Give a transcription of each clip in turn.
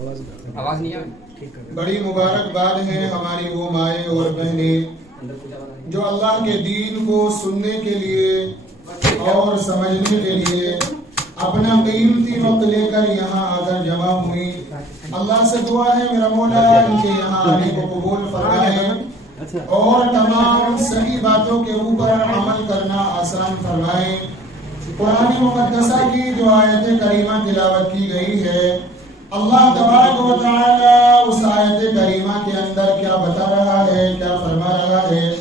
آواز نہیں آئی. بڑی مبارکباد ہے ہماری وہ مائیں اور بہنیں جو اللہ کے دین کو سننے کے لیے اور سمجھنے کے لیے اپنا قیمتی وقت لے کر یہاں آ کر جمع ہوئی. اللہ سے دعا ہے میرا مولا ان کے یہاں آنے کو قبول فرمائے اور تمام صحیح باتوں کے اوپر عمل کرنا آسان فرمائے. قرآن مقدسہ کی جو آیت کریمہ تلاوت کی گئی ہے، اللہ تبارک و تعالی اس آیت کریمہ کے اندر کیا بتا رہا ہے، کیا فرما رہا ہے،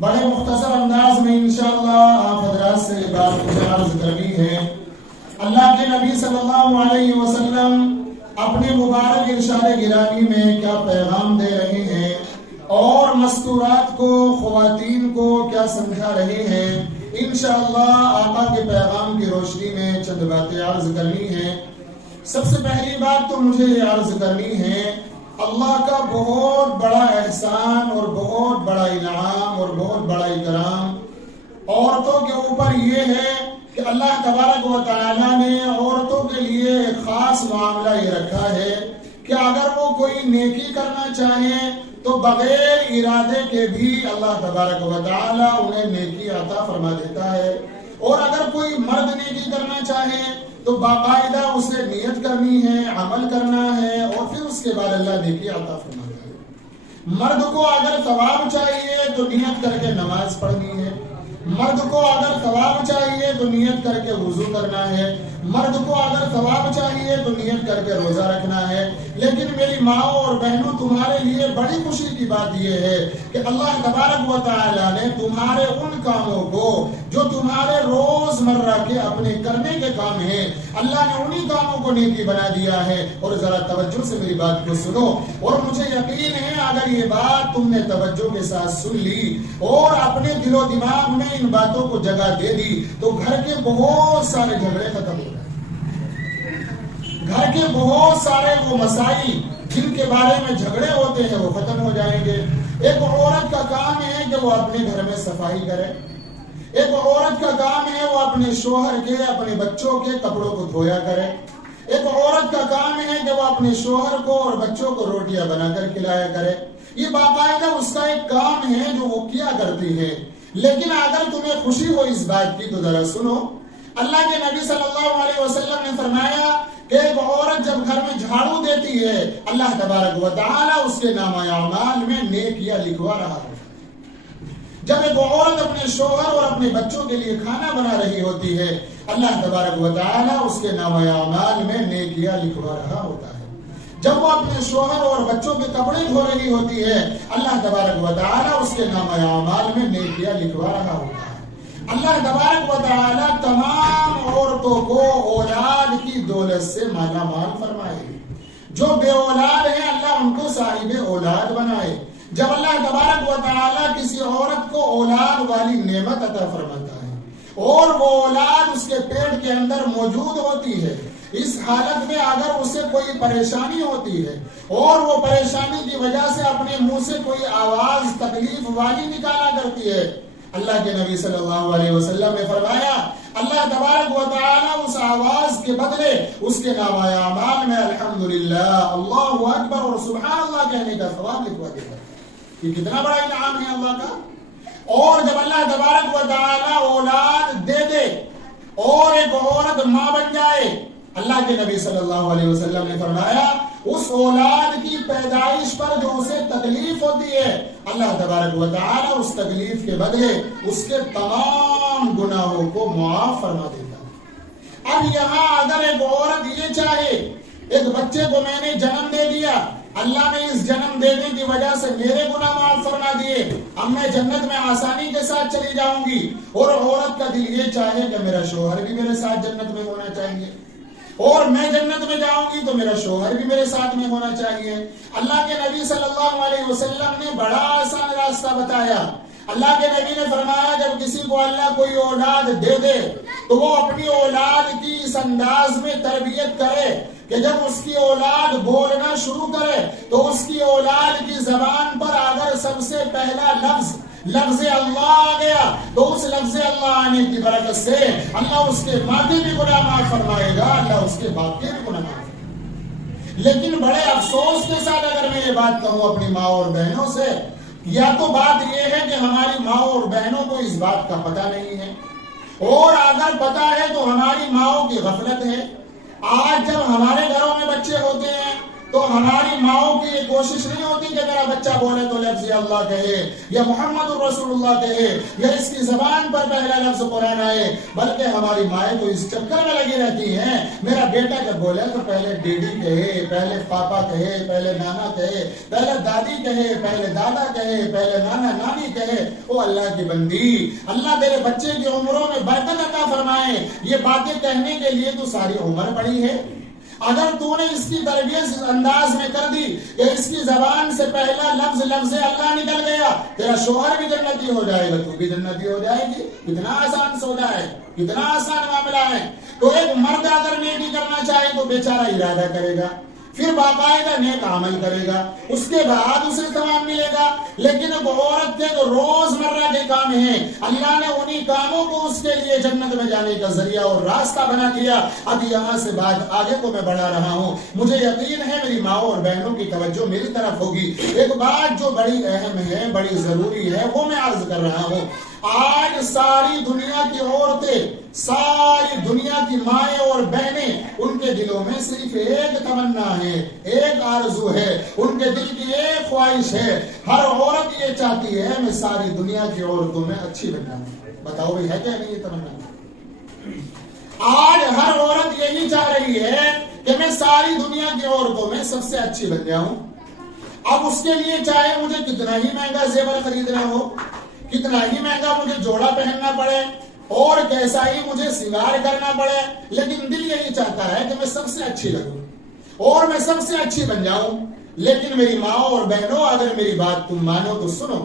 بڑے مختصر انداز میں انشاءاللہ آپ حضرات سے بات مجھے عرض کرنی ہے. اللہ کے نبی صلی اللہ علیہ وسلم اپنے مبارک ارشاد گرامی میں کیا پیغام دے رہے ہیں اور مستورات کو، خواتین کو کیا سمجھا رہے ہیں، انشاءاللہ آقا کے پیغام کی روشنی میں چند باتیں عرض کرنی ہیں. سب سے پہلی بات تو مجھے یہ عرض کرنی ہے، اللہ کا بہت بڑا احسان اور بہت بڑا انعام اور بہت بڑا اکرام عورتوں کے اوپر یہ ہے کہ اللہ تبارک و تعالیٰ نے عورتوں کے لیے ایک خاص معاملہ یہ رکھا ہے کہ اگر وہ کوئی نیکی کرنا چاہیں تو بغیر ارادے کے بھی اللہ تبارک و تعالیٰ انہیں نیکی عطا فرما دیتا ہے. اور اگر کوئی مرد نیکی کرنا چاہے تو باقاعدہ اسے نیت کرنی ہے، عمل کرنا ہے اور پھر اس کے بعد اللہ نیکی عطا فرماتا ہے. مرد کو اگر ثواب چاہیے تو نیت کر کے نماز پڑھنی ہے، مرد کو اگر ثواب چاہیے تو نیت کر کے وضو کرنا ہے، مرد کو اگر ثواب چاہیے تو نیت کر کے روزہ رکھنا ہے. لیکن میری ماؤں اور بہنوں، تمہارے لیے بڑی خوشی کی بات یہ ہے کہ اللہ تبارک و تعالیٰ نے تمہارے ان کاموں کو جو تمہارے روز مرہ کے اپنے کرنے کے کام ہیں، اللہ نے انہی کاموں کو نیکی بنا دیا ہے. اور ذرا توجہ سے میری بات کو سنو، اور مجھے یقین ہے اگر یہ بات تم نے توجہ کے ساتھ سن لی اور اپنے دل و دماغ میں ان باتوں کو جگہ دے دی تو گھر کے بہت سارے جھگڑے ختم ہو جائیں، گھر کے بہت سارے وہ مسائل جن کے بارے میں جھگڑے ہوتے ہیں وہ ختم ہو جائیں گے. ایک عورت کا کام ہے کہ وہ اپنے گھر میں صفائی کرے، ایک عورت کا کام ہے وہ اپنے شوہر کے، اپنے بچوں کے کپڑوں کو دھویا کرے، ایک عورت کا کام ہے کہ وہ اپنے شوہر کو اور بچوں کو روٹیاں بنا کر کھلایا کرے. یہ باقاعدہ اس کا ایک کام ہے جو وہ کیا کرتی ہے. لیکن اگر تمہیں خوشی ہو اس بات کی تو ذرا سنو، اللہ کے نبی صلی اللہ علیہ وسلم نے فرمایا کہ ایک عورت جب گھر میں جھاڑو دیتی ہے اللہ تبارک و تعالی اس کے نامہ اعمال میں نیکیاں لکھوا رہا ہے. جب ایک عورت اپنے شوہر اور اپنے بچوں کے لیے کھانا بنا رہی ہوتی ہے اللہ تبارک و تعالی اس کے نامہ اعمال میں نیکیاں لکھوا رہا ہوتا ہے. جب وہ اپنے شوہر اور بچوں کے کپڑے دھو رہی ہوتی ہے اللہ تبارک و تعالی اس کے نامہ اعمال میں نیکیاں لکھوا رہا ہوتا ہے. اللہ تبارک و تعالی تمام عورتوں کو اولاد کی دولت سے مالا مال فرمائے. جو بے اولاد ہیں اللہ ان کو صاحب اولاد بنائے. جب اللہ تبارک و تعالی کسی عورت کو اولاد والی نعمت عطا فرماتا ہے اور وہ اولاد اس کے پیٹ کے اندر موجود ہوتی ہے، اس حالت میں اگر اسے کوئی پریشانی ہوتی ہے اور وہ پریشانی کی وجہ سے اپنے منہ سے کوئی آواز تکلیف والی نکالا کرتی ہے، اللہ کے نبی صلی اللہ علیہ وسلم نے فرمایا اللہ تبارک و تعالی اس آواز کے بدلے اس کے نامہ اعمال میں الحمدللہ، اللہ اکبر اور سبحان اللہ کہنے کا ثواب لکھوا دیتا ہے. یہ کتنا بڑا انعام ہے اللہ کا. اور جب اللہ تبارک و تعالی اولاد دے دے اور ایک عورت ماں بن جائے، اللہ کے نبی صلی اللہ علیہ وسلم نے فرمایا اس اولاد کی پیدائش پر جو اسے تکلیف ہوتی ہے اللہ تبارک و تعالی اس تکلیف کے بدلے اس کے تمام گناہوں کو معاف فرما دیتا ہے. اب یہاں اگر ایک عورت یہ چاہے ایک بچے کو میں نے جنم دے دیا، اللہ نے اس جنم دینے کی وجہ سے میرے گناہ معاف فرما دیے، اب میں جنت میں آسانی کے ساتھ چلی جاؤں گی، اور عورت کا دل یہ چاہے کہ میرا شوہر بھی میرے ساتھ جنت میں ہونا چاہیے اور میں جنت میں جاؤں گی تو میرا شوہر بھی میرے ساتھ میں ہونا چاہیے. اللہ کے نبی صلی اللہ علیہ وسلم نے بڑا آسان راستہ بتایا. اللہ کے نبی نے فرمایا جب کسی کو اللہ کوئی اولاد دے دے تو وہ اپنی اولاد کی اس انداز میں تربیت کرے کہ جب اس کی اولاد بولنا شروع کرے تو اس کی اولاد کی زبان پر اگر سب سے پہلا لفظ اللہ آ گیا تو اس لفظ اللہ آنے کی برکت سے اللہ اس کے ماں کے بھی گناہ معاف فرمائے گا، اللہ اس کے باپ کے بھی گناہ معاف فرمائے گا. لیکن بڑے افسوس کے ساتھ اگر میں یہ بات کہوں اپنی ماں اور بہنوں سے، یا تو بات یہ ہے کہ ہماری ماں اور بہنوں کو اس بات کا پتہ نہیں ہے، اور اگر پتہ ہے تو ہماری ماؤں کی غفلت ہے۔ آج جب ہمارے گھروں میں بچے ہوتے ہیں تو ہماری ماؤں کی یہ کوشش نہیں ہوتی کہ میرا بچہ بولے تو لفظ یا اللہ کہے یا محمد الرسول اللہ کہے یا اس کی زبان پر پہلا لفظ قرآن آئے، بلکہ ہماری مائیں تو اس چکر میں لگی رہتی ہیں، میرا بیٹا جب بولے تو پہلے ڈیڈی کہے، پہلے پاپا کہے، پہلے نانا کہے، پہلے دادی کہے، پہلے دادا کہے، پہلے نانا نانی کہے۔ او اللہ کی بندی، اللہ تیرے بچے کی عمروں میں برکت عطا فرمائے، یہ باتیں کہنے کے لیے تو ساری عمر پڑی ہے۔ اگر تو نے اس کی تربیت اس انداز میں کر دی کہ اس کی زبان سے پہلا لفظ اللہ نکل گیا، تیرا شوہر بھی جنتی ہو جائے گا، تو بھی جنتی ہو جائے گی۔ کتنا آسان سودا ہے، کتنا آسان معاملہ ہے۔ تو ایک مرد اگر نیکی کرنا چاہے تو بیچارہ ارادہ کرے گا، پھر باقاعدہ نیک عمل کرے گا، اس کے بعد اسے ثواب ملے گا۔ لیکن اب عورت کے جو روز مرہ کے کام ہیں، اللہ نے انہی کاموں کو اس کے لیے جنت میں جانے کا ذریعہ اور راستہ بنا دیا۔ اب یہاں سے بات آگے کو میں بڑھا رہا ہوں، مجھے یقین ہے میری ماں اور بہنوں کی توجہ میری طرف ہوگی۔ ایک بات جو بڑی اہم ہے، بڑی ضروری ہے، وہ میں عرض کر رہا ہوں۔ آج ساری دنیا کی عورتیں، ساری دنیا کی مائیں اور بہنیں، ان کے دلوں میں صرف ایک تمنا ہے، ایک آرزو ہے، ان کے دل کی ایک خواہش ہے۔ ہر عورت یہ چاہتی ہے میں ساری دنیا کی عورتوں میں اچھی بن جاؤں۔ بتاؤ بھائی ہے کیا نہیں یہ تمنا؟ آج ہر عورت یہی چاہ رہی ہے کہ میں ساری دنیا کی عورتوں میں سب سے اچھی بن جاؤں۔ اب اس کے لیے چاہے مجھے کتنا ہی مہنگا زیور خریدنا ہو، کتنا ہی مہنگا مجھے جوڑا پہننا پڑے، اور کیسا ہی مجھے سنگار کرنا پڑے، لیکن دل یہی چاہتا ہے کہ میں سب سے اچھی لگوں اور میں سب سے اچھی بن جاؤں۔ لیکن میری ماں اور بہنوں، اگر میری بات تم مانو تو سنو،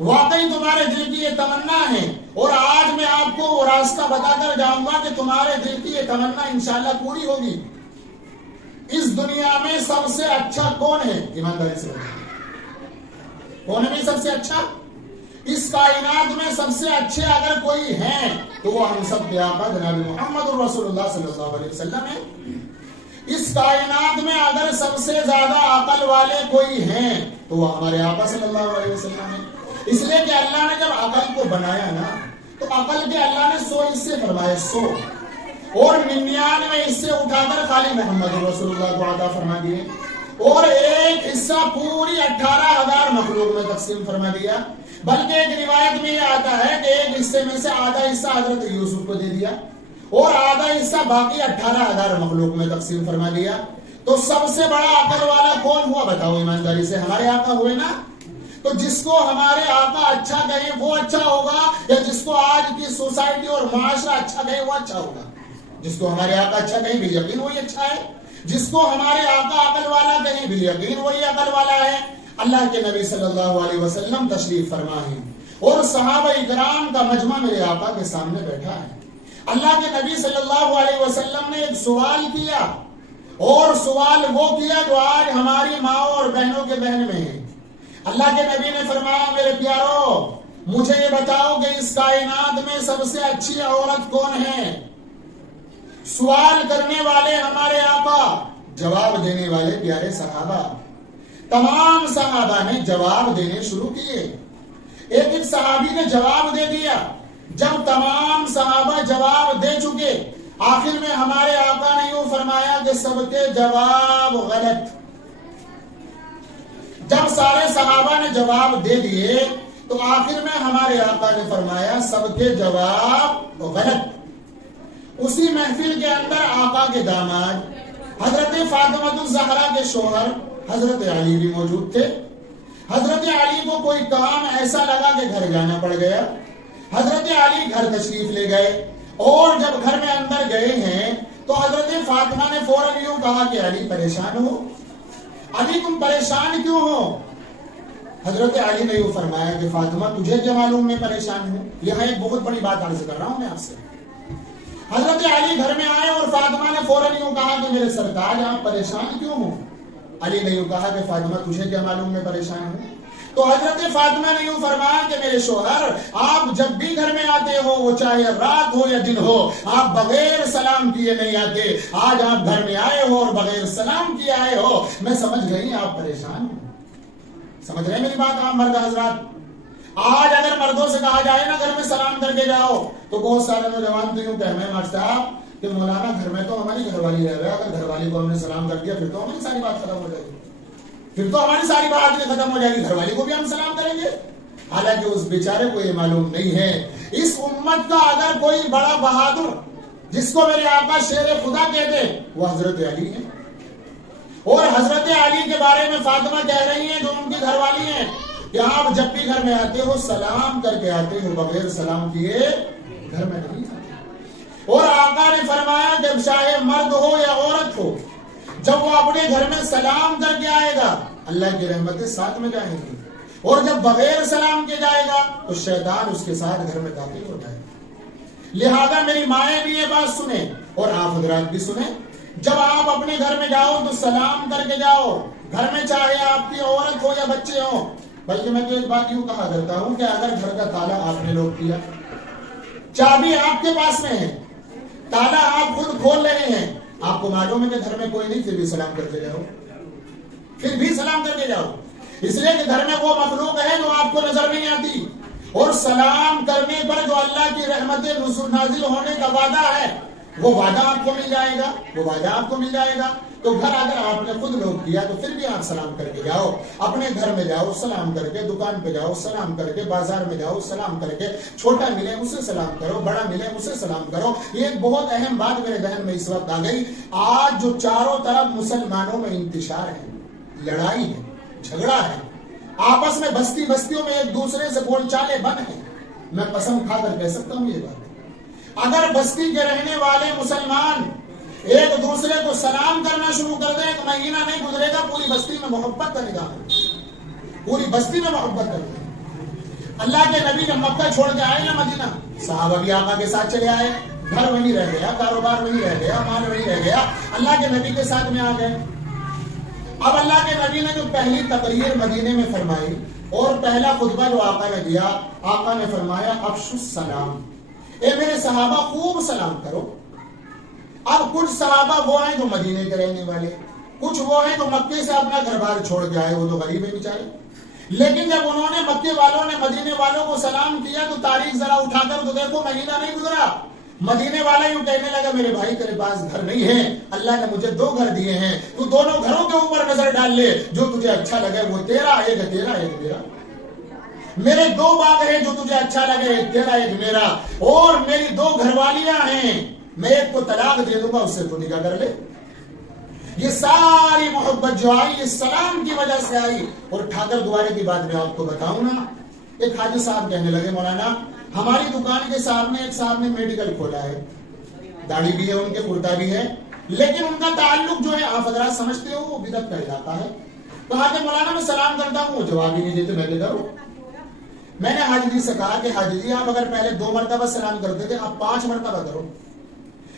واقعی تمہارے دل کی یہ تمنا ہے، اور آج میں آپ کو وہ راستہ بتا کر جاؤں گا کہ تمہارے دل کی یہ تمنا انشاءاللہ پوری ہوگی۔ اس دنیا میں سب سے اچھا کون ہے؟ ایمانداری سے کون ہے سب سے اچھا؟ اس کائنات میں سب سے اچھے اگر کوئی ہیں تو وہ ہم سب کے آقا جناب محمد الرسول اللہ صلی اللہ علیہ وسلم ہے۔ اس کائنات میں اگر سب سے زیادہ عقل والے کوئی ہیں تو وہ ہمارے آقا صلی اللہ علیہ وسلم ہے۔ اس لیے کہ اللہ نے جب عقل کو بنایا نا تو عقل کے اللہ نے 100 حصے فرمائے، 100، اور 99 حصے اٹھا کر خالی محمد رسول اللہ کو عطا فرما دیے، اور ایک حصہ پوری 18,000 مخلوق میں تقسیم فرما دیا۔ بلکہ ایک روایت میں یہ آتا ہے کہ ایک حصے میں سے آدھا حصہ حضرت یوسف کو دے دیا اور آدھا حصہ باقی 18,000 مخلوق میں تقسیم فرما دیا۔ تو سب سے بڑا عقل والا کون ہوا؟ بتاؤ ایمانداری سے، ہمارے آقا ہوئے نا؟ تو جس کو ہمارے آقا اچھا کہے وہ اچھا ہوگا، یا جس کو آج کی سوسائٹی اور معاشرہ اچھا کہے وہ اچھا ہوگا؟ جس کو ہمارے آقا اچھا کہیں بھی یقین وہی اچھا ہے، جس کو ہمارے آقا عقل والا کہیں بھی یقین وہی عقل والا ہے۔ اللہ کے نبی صلی اللہ علیہ وسلم تشریف فرما ہے اور صحابہ اکرام کا مجمع میرے آقا کے سامنے بیٹھا ہے۔ اللہ کے نبی صلی اللہ علیہ وسلم نے ایک سوال کیا، اور سوال وہ کیا جو آج ہماری ماں اور بہنوں کے ذہن میں ہے۔ اللہ کے نبی نے فرمایا میرے پیارو، مجھے یہ بتاؤ کہ اس کائنات میں سب سے اچھی عورت کون ہے؟ سوال کرنے والے ہمارے آقا، جواب دینے والے پیارے صحابہ۔ تمام صحابہ نے جواب دینے شروع کیے، ایک صحابی نے جواب دے دیا۔ جب تمام صحابہ جواب دے چکے، آخر میں ہمارے آقا نے یوں فرمایا کہ سب کے جواب غلط۔ جب سارے صحابہ نے جواب دے دیے تو آخر میں ہمارے آقا نے فرمایا سب کے جواب غلط۔ اسی محفل کے اندر آقا کے داماد حضرت فاطمہ الزہرا کے شوہر حضرت علی بھی موجود تھے۔ حضرت علی کو کوئی کام ایسا لگا کہ گھر جانا پڑ گیا۔ حضرت علی گھر تشریف لے گئے، اور جب گھر میں اندر گئے ہیں تو حضرت فاطمہ نے فوراً یوں کہا کہ علی پریشان ہو؟ علی تم پریشان کیوں ہو؟ حضرت علی نے یوں فرمایا کہ فاطمہ تجھے کیا معلوم میں پریشان ہوں؟ یہاں ایک بہت بڑی بات عرض کر رہا ہوں میں آپ سے۔ حضرت علی گھر میں آئے اور فاطمہ نے فوراً یوں کہا کہ میرے سرتاج آپ پریشان کیوں ہو؟ علی نے یوں کہا کہ فاطمہ تجھے کیا معلوم میں پریشان ہوں؟ تو حضرت فاطمہ نے یوں فرمایا کہ میرے شوہر آپ جب بھی گھر میں آتے ہو وہ چاہے رات ہو یا دن ہو آپ بغیر سلام کیے نہیں آتے. آج آپ گھر میں آئے ہو اور بغیر سلام کیے آئے ہو. میں سمجھ گئی آپ پریشان ہو. سمجھ رہے میری بات آپ مرد حضرات؟ آج اگر مردوں سے کہا جائے نا گھر میں سلام کر کے جاؤ تو بہت سارے نوجوان تو یوں کہنے مار صاحب کہ مولانا گھر میں تو ہماری گھر والی رہ رہا ہے, اگر گھر والی کو ہم نے سلام کر دیا پھر تو ہماری ساری بات ختم ہو جائے گی, پھر تو ہماری ساری بات ختم ہو جائے گی, گھر والی کو بھی ہم سلام کریں گے. حالانکہ اس بیچارے کو یہ معلوم نہیں ہے اس امت کا اگر کوئی بڑا بہادر جس کو میرے آقا شیر خدا کہتے ہیں وہ حضرت علی ہیں. اور حضرت علی کے بارے میں فاطمہ کہہ رہی ہیں جو ان کی گھر والی ہیں کہ آپ جب بھی گھر میں آتے ہو سلام کر کے آتے ہو, بغیر سلام کیے گھر میں نہیں آتے. اور آقا نے فرمایا جب چاہے مرد ہو یا عورت ہو جب وہ اپنے گھر میں سلام کر کے آئے گا اللہ کی رحمتیں ساتھ میں جائیں گی, اور جب بغیر سلام کے جائے گا تو شیطان اس کے ساتھ گھر میں داخل ہو جائے گا. لہذا میری مائیں بھی یہ بات سنیں اور آپ حضرات بھی سنیں, جب آپ اپنے گھر میں جاؤ تو سلام کر کے جاؤ. گھر میں چاہے آپ کی عورت ہو یا بچے ہوں. بلکہ میں تو ایک بات یوں کہا کرتا ہوں کہ اگر گھر کا تالا آپ نے لوگ کیا, چابی آپ کے پاس میں ہے, تالا آپ خود کھول رہے ہیں, آپ کو معلوم ہے کہ گھر میں کوئی نہیں, پھر بھی سلام کرتے جاؤ, پھر بھی سلام کرتے جاؤ. اس لیے کہ گھر میں وہ مخلوق ہے جو آپ کو نظر نہیں آتی, اور سلام کرنے پر جو اللہ کی رحمتیں نازل ہونے کا وعدہ ہے وہ وعدہ آپ کو مل جائے گا, وہ وعدہ آپ کو مل جائے گا. تو گھر اگر آپ نے خود لوگ کیا تو پھر بھی آپ سلام کر کے جاؤ. اپنے گھر میں جاؤ سلام کر کے, دکان پہ جاؤ سلام کر کے, بازار میں جاؤ سلام کر کے, چھوٹا ملے اسے سلام کرو, بڑا ملے اسے سلام کرو. یہ ایک بہت اہم بات میرے ذہن میں اس وقت آ گئی. آج جو چاروں طرف مسلمانوں میں انتشار ہے, لڑائی ہے, جھگڑا ہے, آپس میں بستی بستیوں میں ایک دوسرے سے بول چالے بند ہیں, میں قسم کھا کر کہہ سکتا ہوں یہ بات, اگر بستی کے رہنے والے مسلمان ایک دوسرے کو سلام کرنا شروع کر دیں, ایک مہینہ نہیں گزرے گا پوری بستی میں محبت کا نگاہ ہے, پوری بستی میں محبت کر دیں. اللہ کے نبی جب مکہ چھوڑ کے آئے نا مدینہ, صحابہ بھی آقا کے ساتھ چلے آئے, گھر وہیں رہ گیا, کاروبار وہیں رہ گیا, مال وہیں رہ گیا, اللہ کے نبی کے ساتھ میں آ گئے. اب اللہ کے نبی نے جو پہلی تقریر مدینے میں فرمائی اور پہلا خطبہ جو آقا نے دیا, آقا نے فرمایا افشوا السلام, اے میرے صحابہ خوب سلام کرو. اب کچھ صحابہ وہ ہیں جو مدینے کے رہنے والے, کچھ وہ ہیں جو مکے سے اپنا گھر بار چھوڑ کے آئے, وہ تو غریب ہیں بیچارے. لیکن جب انہوں نے مکے والوں نے مدینے والوں کو سلام کیا تو تاریخ ذرا اٹھا کر تو دیکھو مہینہ نہیں گزرا, مدینے والا یوں کہنے لگا میرے بھائی تیرے پاس گھر نہیں ہے, اللہ نے مجھے 2 گھر دیے ہیں, تو دونوں گھروں کے اوپر نظر ڈال لے, جو تجھے اچھا لگے وہ تیرا, ایک تیرا ایک میرا. میرے 2 باغ ہیں, جو تجھے اچھا لگے ایک تیرا ایک میرا, اور میری 2 گھر والیاں ہیں, میں ایک کو طلاق دے دوں گا اس سے تو نکاح کر لے. یہ ساری محبت جو آئی یہ سلام کی وجہ سے آئی. اور ٹھاکر دوارے کی بات میں آپ کو بتاؤں نا, ایک حاجی صاحب کہنے لگے مولانا ہماری دکان کے سامنے ایک صاحب نے میڈیکل کھولا ہے, داڑھی بھی ہے ان کے, کرتا بھی ہے, لیکن ان کا تعلق جو ہے آپ حضرات سمجھتے ہو وہ بدعت کا علاقہ ہے. کہا کہ مولانا میں سلام کرتا ہوں, وہ جواب ہی نہیں دیتے, میں کیا کروں. میں نے حاجی جی سے کہا کہ حاجی جی آپ اگر پہلے 2 مرتبہ سلام کرتے تھے آپ 5 مرتبہ کرو,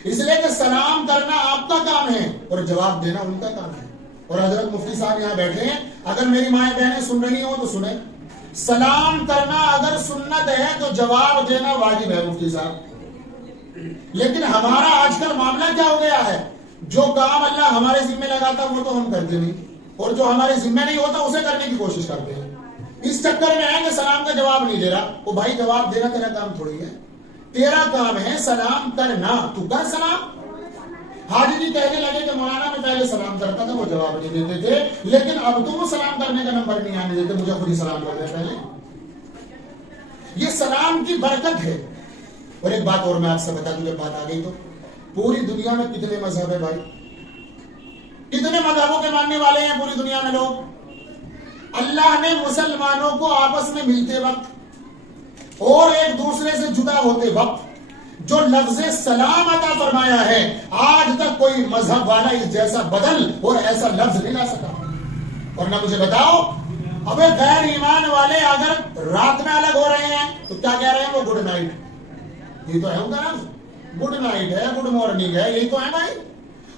اس لیے کہ سلام کرنا آپ کا کام ہے اور جواب دینا ان کا کام ہے. اور حضرت مفتی صاحب یہاں بیٹھے ہیں, اگر میری مائیں بہنیں سن رہی ہوں تو سنیں, سلام کرنا اگر سنت ہے تو جواب دینا واجب ہے مفتی صاحب. لیکن ہمارا آج کل معاملہ کیا ہو گیا ہے, جو کام اللہ ہمارے ذمہ لگاتا وہ تو ہم کرتے نہیں, اور جو ہمارے ذمہ نہیں ہوتا اسے کرنے کی کوشش کرتے ہیں. اس چکر میں ہے کہ سلام کا جواب نہیں دے رہا, وہ بھائی جواب دینا تیرا کام تھوڑی ہے, تیرا کام ہے سلام کرنا, تو کر سلام. حاجی جی کہنے لگے کہ مولانا میں پہلے سلام کرتا تھا وہ جواب نہیں دیتے تھے, لیکن اب تو وہ سلام کرنے کا نمبر نہیں آنے دیتے, مجھے خود ہی سلام کر دیں پہلے. یہ سلام کی برکت ہے. اور ایک بات اور میں آپ سے بتا دوں, جب بات آ گئی تو پوری دنیا میں کتنے مذہب ہے بھائی, کتنے مذہبوں کے ماننے والے ہیں پوری دنیا میں لوگ. اللہ نے مسلمانوں کو آپس میں ملتے وقت اور ایک دوسرے سے جدا ہوتے وقت جو لفظ سلام عطا فرمایا ہے, آج تک کوئی مذہب والا اس جیسا بدل اور ایسا لفظ نہیں لا سکا. اور نہ مجھے بتاؤ, ابے غیر ایمان والے اگر رات میں الگ ہو رہے ہیں تو کیا کہہ رہے ہیں, وہ گڈ نائٹ, یہ تو ہے ان کا نام, گڈ نائٹ ہے, گڈ مارننگ ہے, یہی تو ہے بھائی.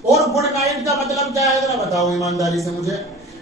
اور گڈ نائٹ کا مطلب کیا ہے ذرا بتاؤ ایمانداری سے مجھے.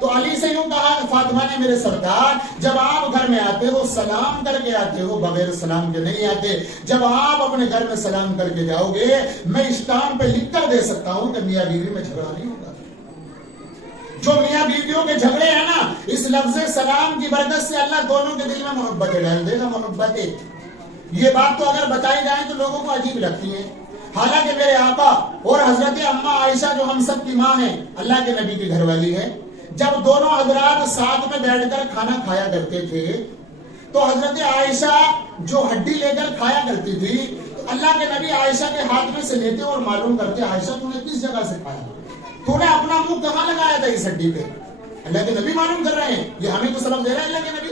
تو علی سے یوں کہا کہ فاطمہ نے میرے سرکار جب آپ گھر میں آتے ہو سلام کر کے آتے ہو، بغیر سلام کے نہیں آتے. جب آپ اپنے گھر میں سلام کر کے جاؤ گے میں اسٹامپ پہ لکھ کر دے سکتا ہوں کہ میاں بیوی میں جھگڑا نہیں ہوگا. جو میاں بیویوں کے جھگڑے ہیں نا، اس لفظ سلام کی برکت سے اللہ دونوں کے دل میں محبتیں ڈال دے گا. محبتیں، یہ بات تو اگر بتائی جائے تو لوگوں کو عجیب لگتی ہے. حالانکہ میرے آقا اور حضرت اماں عائشہ جو ہم سب کی ماں ہے، اللہ کے نبی کی گھر والی ہے، جب دونوں حضرات ساتھ میں بیٹھ کر کھانا کھایا کرتے تھے تو حضرت عائشہ جو ہڈی لے کر کھایا کرتی تھی تو اللہ کے نبی عائشہ کے ہاتھ میں سے لیتے اور معلوم کرتے، عائشہ تو نے کس جگہ سے کھایا، تو نے اپنا منہ کہاں لگایا تھا اس ہڈی پہ. اللہ کے نبی معلوم کر رہے ہیں، یہ ہمیں تو سبق دے رہے ہیں اللہ کے نبی.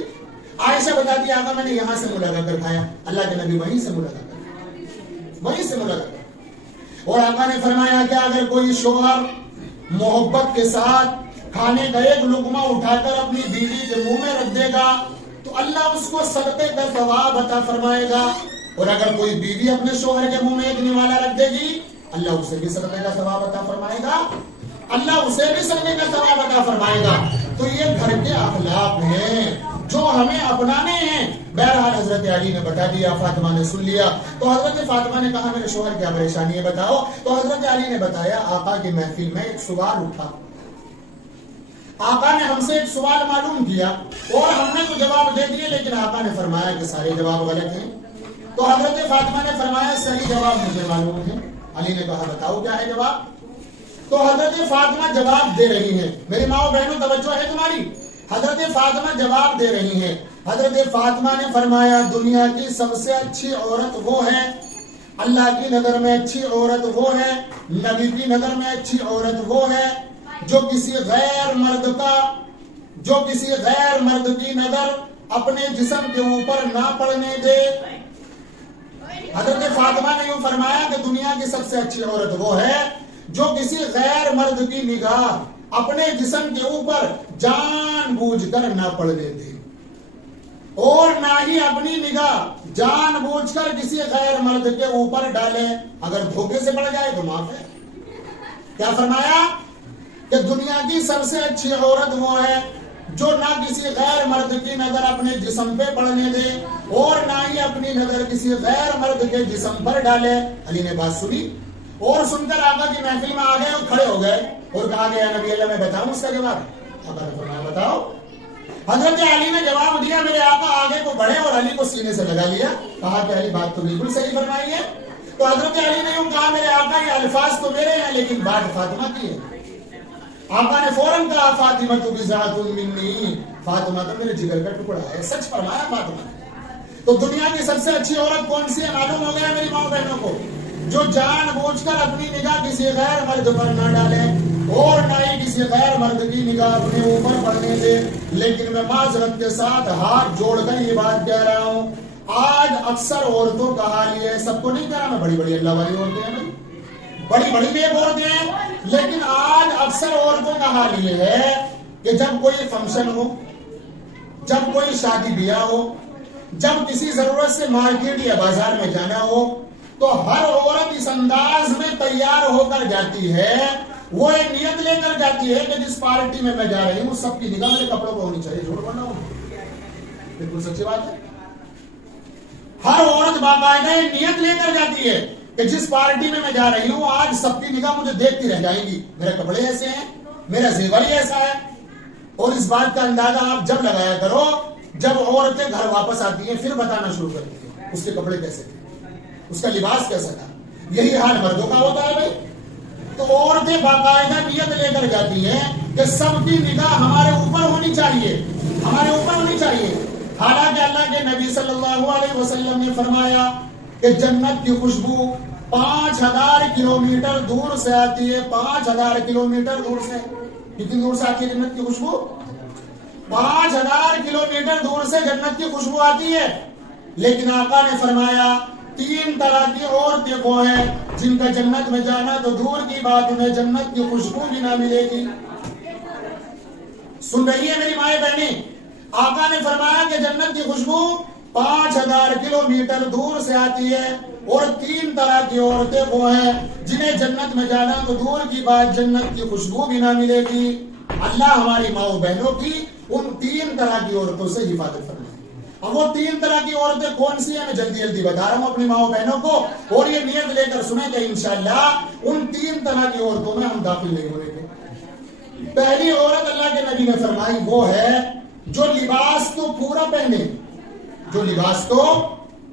عائشہ بتاتی آقا میں نے یہاں سے منہ لگا کر کھایا. اللہ کے نبی وہیں سے منہ لگا کر، وہیں سے منہ لگا کر. اور آقا نے فرمایا کہ اگر کوئی شوہر محبت کے ساتھ کھانے کا ایک لقمہ اٹھا کر اپنی بیوی کے منہ میں رکھ دے گا تو اللہ اس کو صدقے کا ثواب عطا فرمائے گا. اور اگر کوئی بیوی اپنے شوہر کے منہ میں ایک نوالا رکھ دے گی اللہ اسے بھی صدقے کا ثواب عطا فرمائے گا. اللہ اسے بھی صدقے کا ثواب عطا فرمائے گا. تو یہ گھر کے اخلاق ہیں جو ہمیں اپنانے ہیں. بہرحال حضرت علی نے بتا دیا، فاطمہ نے سن لیا. تو حضرت فاطمہ نے کہا میرے شوہر کیا پریشانی ہے بتاؤ. تو حضرت علی نے بتایا آقا کی محفل میں ایک سوال اٹھا، آقا نے ہم سے ایک سوال معلوم کیا اور ہم نے تو جواب دے دیے، لیکن آقا نے فرمایا کہ سارے جواب غلط ہیں. تو حضرت فاطمہ نے فرمایا صحیح جواب مجھے معلوم ہے. علی نے کہا بتاؤ کیا ہے جواب. تو حضرت فاطمہ جواب دے رہی ہیں. میری ماں بہنوں توجہ ہے تمہاری. حضرت فاطمہ جواب دے رہی ہیں. حضرت فاطمہ نے فرمایا دنیا کی سب سے اچھی عورت وہ ہے، اللہ کی نظر میں اچھی عورت وہ ہے، نبی کی نظر میں اچھی عورت وہ ہے جو کسی غیر مرد کی نظر اپنے جسم کے اوپر نہ پڑنے دے. حضرت فاطمہ نے یوں فرمایا کہ دنیا کی سب سے اچھی عورت وہ ہے جو کسی غیر مرد کی نگاہ اپنے جسم کے اوپر جان بوجھ کر نہ پڑنے دے، اور نہ ہی اپنی نگاہ جان بوجھ کر کسی غیر مرد کے اوپر ڈالے. اگر دھوکے سے پڑ جائے تو معاف ہے. کیا فرمایا کہ دنیا کی سب سے اچھی عورت وہ ہے جو نہ کسی غیر مرد کی نظر اپنے جسم پہ پڑنے دے اور نہ ہی اپنی نظر کسی غیر مرد کے جسم پر ڈالے. علی نے بات سنی اور سن کر آقا کی محفل میں آ گئے اور کھڑے ہو گئے اور کہا گیا نبی اللہ میں بتاؤں اس کا جواب. آقا نے فرمایا بتاؤ. حضرت علی نے جواب دیا. میرے آقا آگے کو بڑھے اور علی کو سینے سے لگا لیا. کہا کہ علی بات تو بالکل صحیح فرمائی ہے. تو حضرت علی نے یوں کہا میرے آقا یہ الفاظ تو میرے ہیں لیکن بات فاطمہ کی ہے. آقا نے فوراً کہا فاطمہ تو بذات منی، فاطمہ تو میرے جگر کا ٹکڑا ہے. سچ فرمایا فاطمہ نے. تو دنیا کی سب سے اچھی عورت کون سی ہے معلوم ہو گیا میری ماں بہنوں کو؟ جو جان بوجھ کر اپنی نگاہ کسی غیر مرد پر نہ ڈالے اور نہ ہی کسی غیر مرد کی نگاہ اپنے اوپر پڑنے دے. لیکن میں معذرت کے ساتھ ہاتھ جوڑ کر یہ بات کہہ رہا ہوں، آج اکثر عورتوں کا حال یہ ہے، سب کو نہیں کہہ رہا میں، بڑی بڑی اللہ والی عورتیں ہیں، بڑی بڑی نیک عورتیں ہیں، لیکن آج اکثر عورتوں کا حال یہ ہے کہ جب کوئی فنکشن ہو، جب کوئی شادی بیاہ ہو، جب کسی ضرورت سے مارکیٹ یا بازار میں جانا ہو تو ہر عورت اس انداز میں تیار ہو کر جاتی ہے، وہ ایک نیت لے کر جاتی ہے کہ جس پارٹی میں میں جا رہی ہوں سب کی نگاہ میرے کپڑوں کو ہونی چاہیے. جھوٹ بولنا ہوں، بالکل سچی بات ہے. ہر عورت باقاعدہ ایک نیت لے کر جاتی ہے کہ جس پارٹی میں میں جا رہی ہوں آج سب کی نگاہ مجھے دیکھتی رہ جائیں گی، میرے کپڑے ایسے ہیں، میرا زیور ہی ایسا ہے. اور اس بات کا اندازہ آپ جب لگایا کرو جب عورتیں گھر واپس آتی ہیں پھر بتانا شروع کرتی ہیں اس کے کپڑے کیسے تھے، اس کا لباس کیسا تھا. یہی حال مردوں کا ہوتا ہے بھائی. تو عورتیں باقاعدہ نیت لے کر جاتی ہیں کہ سب کی نگاہ ہمارے اوپر ہونی چاہیے، ہمارے اوپر ہونی چاہیے. حالانکہ اللہ کے نبی صلی اللہ علیہ وسلم نے فرمایا کہ جنت کی خوشبو 5000 کلومیٹر دور سے آتی ہے. 5000 کلومیٹر دور سے. کتنی دور سے آتی ہے جنت کی خوشبو؟ 5000 کلومیٹر دور سے جنت کی خوشبو آتی ہے. لیکن آقا نے فرمایا 3 طرح کی عورتیں وہ ہیں جن کا جنت میں جانا تو دور کی بات، انہیں جنت کی خوشبو بھی نہ ملے گی. سن رہی ہے میری مائیں بہنیں؟ آقا نے فرمایا کہ جنت کی خوشبو 5000 کلومیٹر دور سے آتی ہے اور 3 طرح کی عورتیں وہ ہیں جنہیں جنت میں جانا تو دور کی بات جنت کی خوشبو بھی نہ ملے گی. اللہ ہماری ماں و بہنوں کی ان 3 طرح کی عورتوں سے حفاظت فرمائے. اب وہ 3 طرح کی عورتیں کون سی ہیں میں جلدی جلدی بتا رہا ہوں اپنی ماں و بہنوں کو, اور یہ نیت لے کر سنیں کہ انشاءاللہ ان 3 طرح کی عورتوں میں ہم داخل نہیں ہوئے گے. پہلی عورت اللہ کے نبی نے فرمائی وہ ہے جو لباس تو پورا پہنے, جو لباس تو